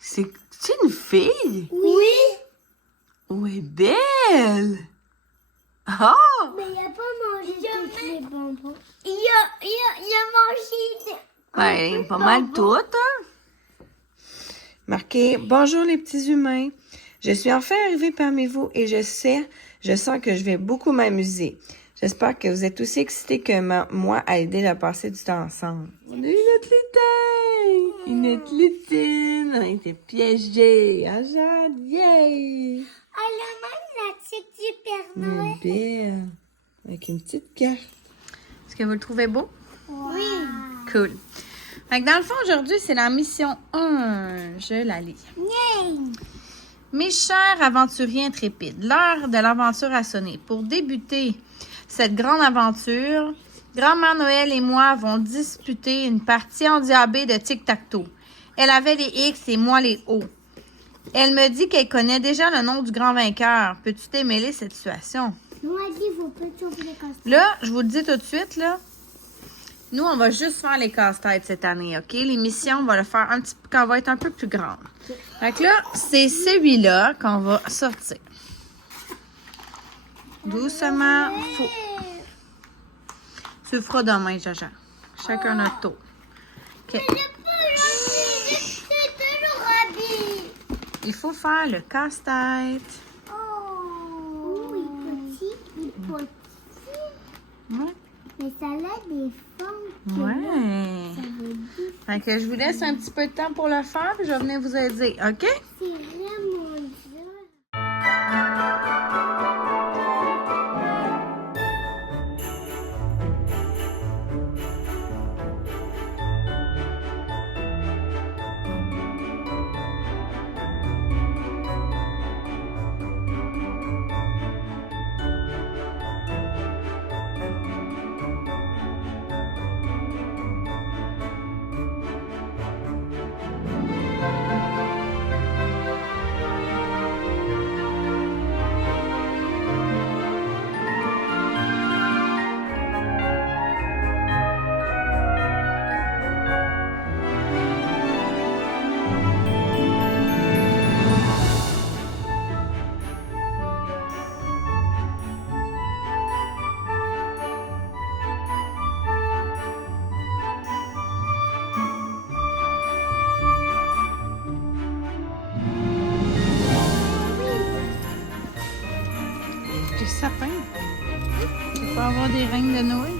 C'est une fille? Oui. Oh, elle est belle! Ah! Mais il a pas mangé tous les bonbons. Il a mangé Ben, pas mal tout, hein? Marqué « Bonjour les petits humains. Je suis enfin arrivée parmi vous et je sens que je vais beaucoup m'amuser. J'espère que vous êtes aussi excités que moi à l'idée de passer du temps ensemble. » On a eu notre lutin! Une lutine! On a été piégés! Ah, Jade! Yay! Elle a même la tique du Père Elle Noël. est belle! Avec une petite carte. Est-ce que vous le trouvez beau? Oui. Cool. Fait que dans le fond, aujourd'hui, c'est la mission 1. Je la lis. Yay. Mes chers aventuriers intrépides, l'heure de l'aventure a sonné. Pour débuter cette grande aventure, Grand-mère Noël et moi avons disputé une partie endiablée de tic-tac-toe. Elle avait les X et moi les O. Elle me dit qu'elle connaît déjà le nom du grand vainqueur. Peux-tu démêler cette situation? Nous, elle dit, vous pouvez sauver les costumes. Là, je vous le dis tout de suite, là. Nous, on va juste faire les casse-têtes cette année, OK? L'émission, on va le faire un petit peu, quand on va être un peu plus grande. Fait que là, c'est celui-là qu'on va sortir. Doucement, tu le feras demain, Jaja. Chacun notre tour. OK. Il faut faire le casse-tête. Oh, il est petit. Ouais. Mais ça a des formes. Ouais. Ça veut dire Fait que je vous laisse un petit peu de temps pour le faire, puis je vais venir vous aider, OK? c'est vraiment dur. Des sapins. Tu peux avoir des reines de Noël.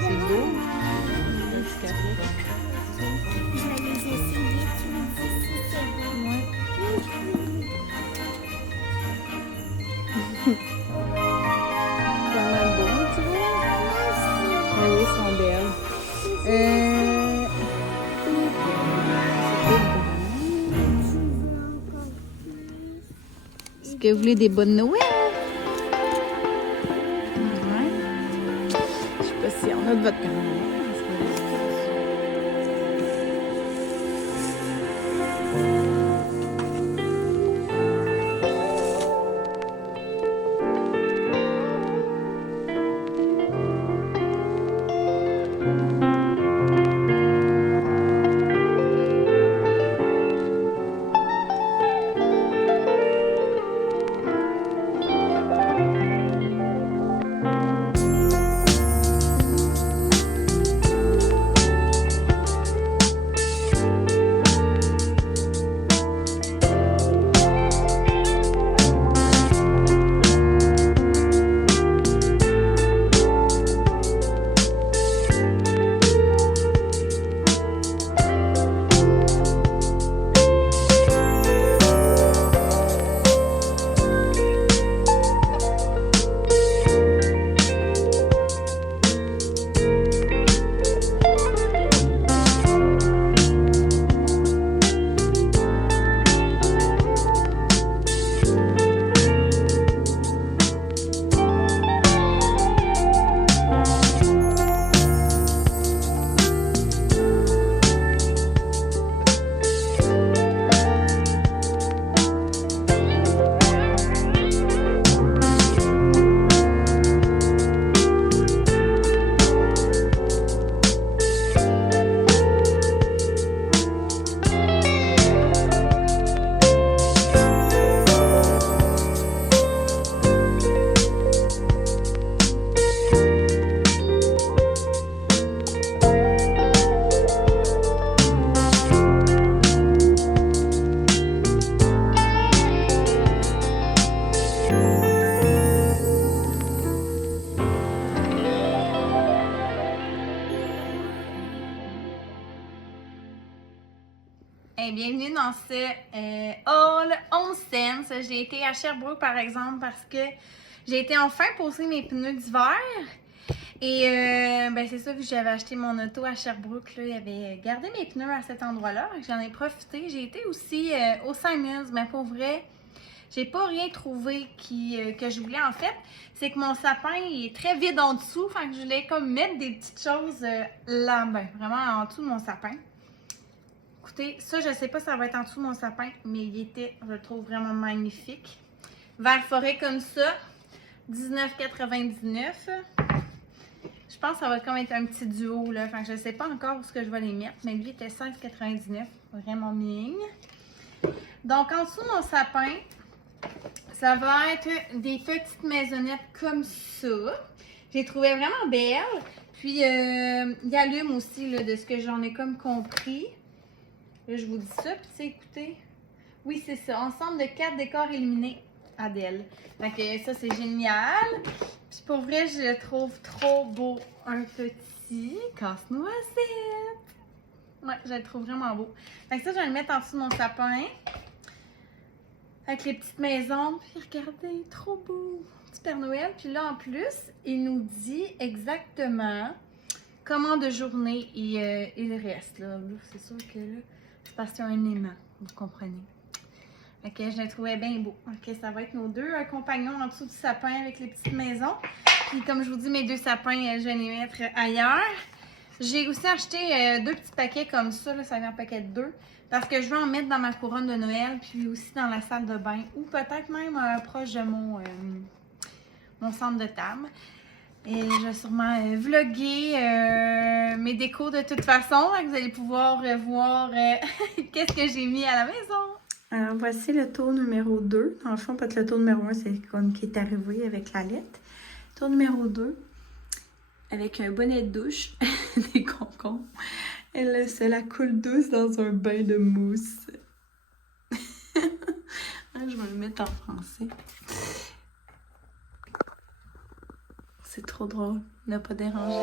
C'est beau. Je vais les essayer. Tu me dis si c'est bon. Pas mal beau, tu vois. Ah oui, ils sont belles. Est-ce que vous voulez des bonnes Noël? Ouais. Je sais pas si on a de votre grand-mère. Hey, bienvenue dans ce All on Sense. J'ai été à Sherbrooke par exemple parce que j'ai été enfin poser mes pneus d'hiver. Et c'est ça, vu que j'avais acheté mon auto à Sherbrooke, là, il avait gardé mes pneus à cet endroit-là. J'en ai profité. J'ai été aussi au Simons, mais pour vrai, j'ai pas rien trouvé que je voulais. En fait, c'est que mon sapin il est très vide en dessous. Fait que je voulais comme mettre des petites choses là, vraiment en dessous de mon sapin. Écoutez, ça, je sais pas si ça va être en dessous de mon sapin, mais il était, je le trouve vraiment magnifique. Vert forêt comme ça, 19,99. Je pense que ça va comme être un petit duo, là. Enfin, je sais pas encore où ce que je vais les mettre, mais lui était 16,99. Vraiment mignon. Donc, en dessous de mon sapin, ça va être des petites maisonnettes comme ça. J'ai trouvé vraiment belle. Puis, il allume aussi, là, de ce que j'en ai comme compris. Là, je vous dis ça, puis tu sais, écoutez. Oui, c'est ça. Ensemble de 4 décors illuminés Adèle. Donc, ça, c'est génial. Puis pour vrai, je le trouve trop beau. Un petit casse-noisette. Ouais, je le trouve vraiment beau. Donc ça, je vais le mettre en dessous de mon sapin. Avec les petites maisons. Puis regardez, trop beau. Petit Père Noël. Puis là, en plus, il nous dit exactement comment de journée il reste. Là, c'est sûr que là, c'est parce qu'il y a un aimant. Vous comprenez. Ok, je le trouvais bien beau. Ok, ça va être nos deux compagnons en dessous du sapin avec les petites maisons. Puis comme je vous dis, mes deux sapins, je vais les mettre ailleurs. J'ai aussi acheté deux petits paquets comme ça, là, ça vient en paquet de 2. Parce que je veux en mettre dans ma couronne de Noël, puis aussi dans la salle de bain. Ou peut-être même proche de mon centre de table. Et je vais sûrement vlogger mes décos de toute façon. Là, vous allez pouvoir voir qu'est-ce que j'ai mis à la maison. Alors, voici le tour numéro 2. Dans le fond, peut-être le tour numéro 1, c'est comme qui est arrivé avec la lettre. Tour numéro 2, avec un bonnet de douche, des concombres. Et là, c'est la coule douce dans un bain de mousse. Je vais le mettre en français. C'est trop drôle. Ne pas déranger.